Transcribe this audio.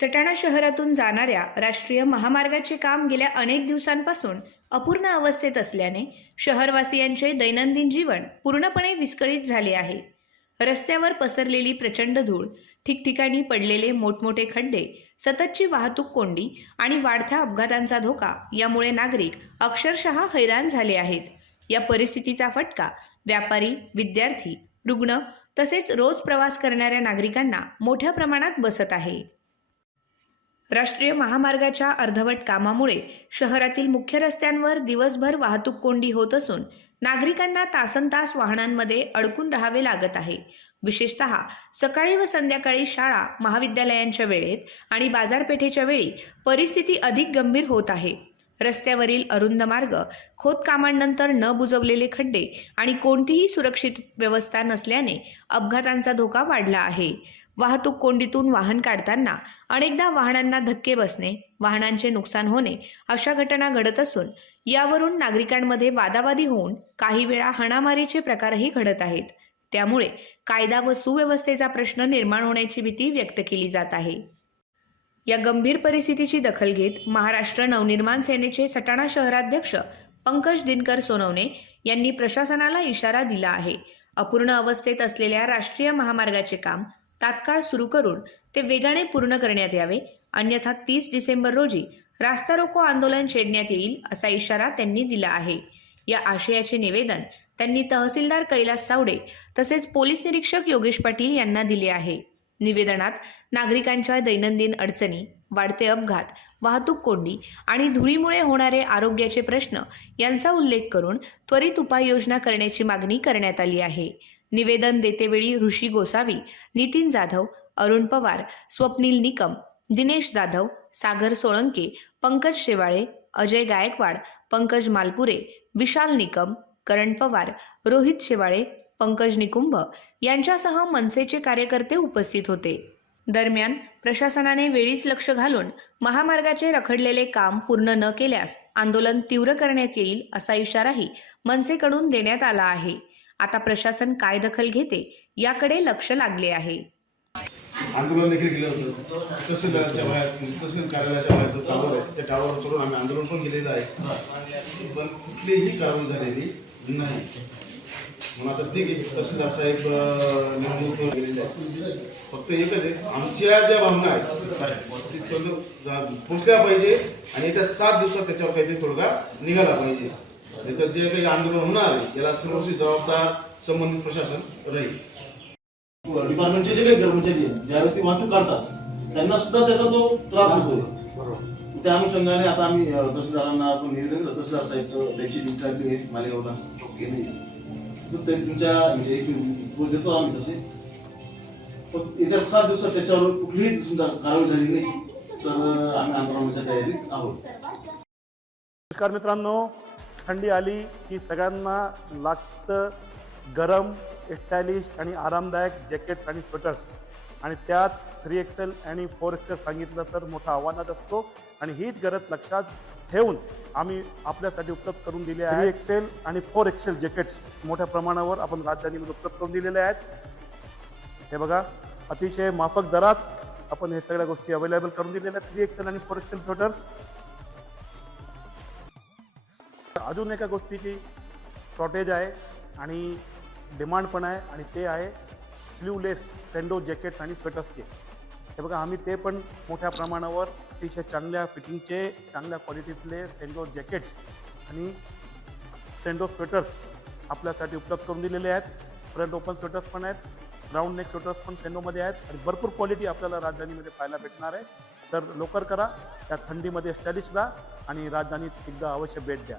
सटाणा शहरातून जाणाऱ्या राष्ट्रीय महामार्गाचे काम गेल्या अनेक दिवसांपासून अपूर्ण अवस्थेत असल्याने शहरवासियांचे दैनंदिन जीवन पूर्णपणे विस्कळीत झाले आहे. रस्त्यावर पसरलेली प्रचंड धूळ ठिकठिकाणी पडलेले मोठमोठे खड्डे सततची वाहतूक कोंडी आणि वाढत्या अपघातांचा धोका यामुळे नागरिक अक्षरशः हैराण झाले आहेत. या परिस्थितीचा फटका व्यापारी विद्यार्थी रुग्ण तसेच रोज प्रवास करणाऱ्या नागरिकांना मोठ्या प्रमाणात बसत आहे. राष्ट्रीय महामार्गाच्या अर्धवट कामामुळे शहरातील मुख्य रस्त्यांवर दिवसभर वाहतूक कोंडी होत असून नागरिकांना तासनतास वाहनांमध्ये अडकून राहावे लागत आहे. विशेषत सकाळी व संध्याकाळी शाळा महाविद्यालयांच्या वेळेत आणि बाजारपेठेच्या वेळी परिस्थिती अधिक गंभीर होत आहे. रस्त्यावरील अरुंद मार्ग खोदकामांनंतर न बुजवलेले खड्डे आणि कोणतीही सुरक्षित व्यवस्था नसल्याने अपघातांचा धोका वाढला आहे. वाहतूक कोंडीतून वाहन काढताना अनेकदा वाहनांना धक्के बसणे वाहनांचे नुकसान होणे अशा घटना घडत असून यावरून नागरिकांमध्ये वादावादी होऊन काही वेळा हाणामारीचे प्रकारही घडत आहेत. त्यामुळे कायदा व सुव्यवस्थेचा प्रश्न निर्माण होण्याची भीती व्यक्त केली जात आहे. या गंभीर परिस्थितीची दखल घेत महाराष्ट्र नवनिर्माण सेनेचे सटाणा शहराध्यक्ष पंकज दिनकर सोनवणे यांनी प्रशासनाला इशारा दिला आहे. अपूर्ण अवस्थेत असलेल्या राष्ट्रीय महामार्गाचे काम तात्काळ सुरू करून ते वेगाने पूर्ण करण्यात यावे. अन्यथा तीस डिसेंबर रोजी रास्ता रोको आंदोलन छेडण्यात येईल असा इशारा त्यांनी दिला आहे. या आशयाचे निवेदन त्यांनी तहसीलदार कैलास सावडे तसेच पोलीस निरीक्षक योगेश पाटील यांना दिले आहे. निवेदनात नागरिकांच्या दैनंदिन अडचणी वाढते अपघात वाहतूक कोंडी आणि धुळीमुळे होणारे आरोग्याचे प्रश्न यांचा उल्लेख करून त्वरित उपाययोजना करण्याची मागणी करण्यात आली आहे. निवेदन देतेवेळी ऋषी गोसावी नितीन जाधव अरुण पवार स्वप्नील निकम दिनेश जाधव सागर सोळंके पंकज शेवाळे अजय गायकवाड पंकज मालपुरे विशाल निकम करण पवार रोहित शेवाळे पंकज निकुंभ यांच्यासह मनसेचे कार्यकर्ते उपस्थित होते. दरम्यान प्रशासनाने वेळीच लक्ष घालून महामार्गाचे रखडलेले काम पूर्ण न केल्यास आंदोलन तीव्र करण्यात येईल असा इशाराही मनसेकडून देण्यात आला आहे. आता प्रशासन काय दखल घेते याकडे लक्ष लागले आहे. आंदोलन देखील केलं होतं. तहसीलदाराच्या बाहेर तहसील कार्यालयाच्या बाहेर जो टावर आहे त्या टावर चढून आम्ही आंदोलन पण केलेलं आहे. पण कुठलीही कारवाई झालेली नाही. म्हणून आता ठीक आहे तहसीलदार साहेब निवडणूक गेलेले आहे फक्त एकच आहे आमच्या ज्या भावना आहेत तिथपर्यंत पोचल्या पाहिजे आणि येत्या सात दिवसात त्याच्यावर काहीतरी तोडगा निघाला पाहिजे. नाही तर जे काही आंदोलन होणार आहे याला सर्वस्वी जबाबदार संबंधित प्रशासन राहील. डिपार्टमेंटचे जे काही कर्मचारी आहेत ज्यावेळेस ते वाहतूक काढतात त्यांना सुद्धा त्याचा तो त्रास होतो. त्या अनुषंगाने आता आम्ही तहसीलदारांना आपण निवेदन दिलं. तहसीलदार साहेब त्याची टाकली आहे मालेगावला. तर ते तुमच्या म्हणजे एक रिपोर्ट देतो आम्ही तसे. पण येत्या सात दिवसात त्याच्यावर कुठलीही समजा कारवाई झाली नाही तर आम्ही आंदोलनाच्या तयारीत आहोत. नमस्कार मित्रांनो. थंडी आली की सगळ्यांना लागतं गरम स्टायलिश आणि आरामदायक जॅकेट आणि स्वेटर्स. आणि त्यात थ्री एक्सेल आणि फोर एक्सेल सांगितलं तर मोठं आव्हानात असतो. आणि हीच गरज लक्षात ठेवून आम्ही आपल्यासाठी उपलब्ध करून दिले आहे थ्री एक्सेल आणि फोर एक्सेल जॅकेट्स मोठ्या प्रमाणावर आपण राजधानीमध्ये उपलब्ध करून दिलेले आहेत. हे बघा अतिशय माफक दरात आपण हे सगळ्या गोष्टी अवेलेबल करून दिलेल्या आहेत. थ्री एक्सेल आणि फोर एक्सेल स्वेटर्स. अजून एका गोष्टीची शॉर्टेज आहे आणि डिमांड पण आहे आणि ते आहे स्लीवलेस सेंडो जॅकेट्स आणि स्वेटर्सचे हे बघा आम्ही ते पण मोठ्या प्रमाणावर अतिशय चांगल्या फिटिंगचे चांगल्या क्वालिटीतले सेंडो जॅकेट्स आणि सेंडो स्वेटर्स आपल्यासाठी उपलब्ध करून दिलेले आहेत. फ्रंट ओपन स्वेटर्स पण आहेत राऊंड नेक स्वेटर्स पण सेंडोमध्ये आहेत आणि भरपूर क्वालिटी आपल्याला राजधानीमध्ये पाहायला भेटणार आहे. तर लवकर करा त्या थंडीमध्ये स्टॅलिश राहा आणि राजधानीत एकदा अवश्य भेट द्या.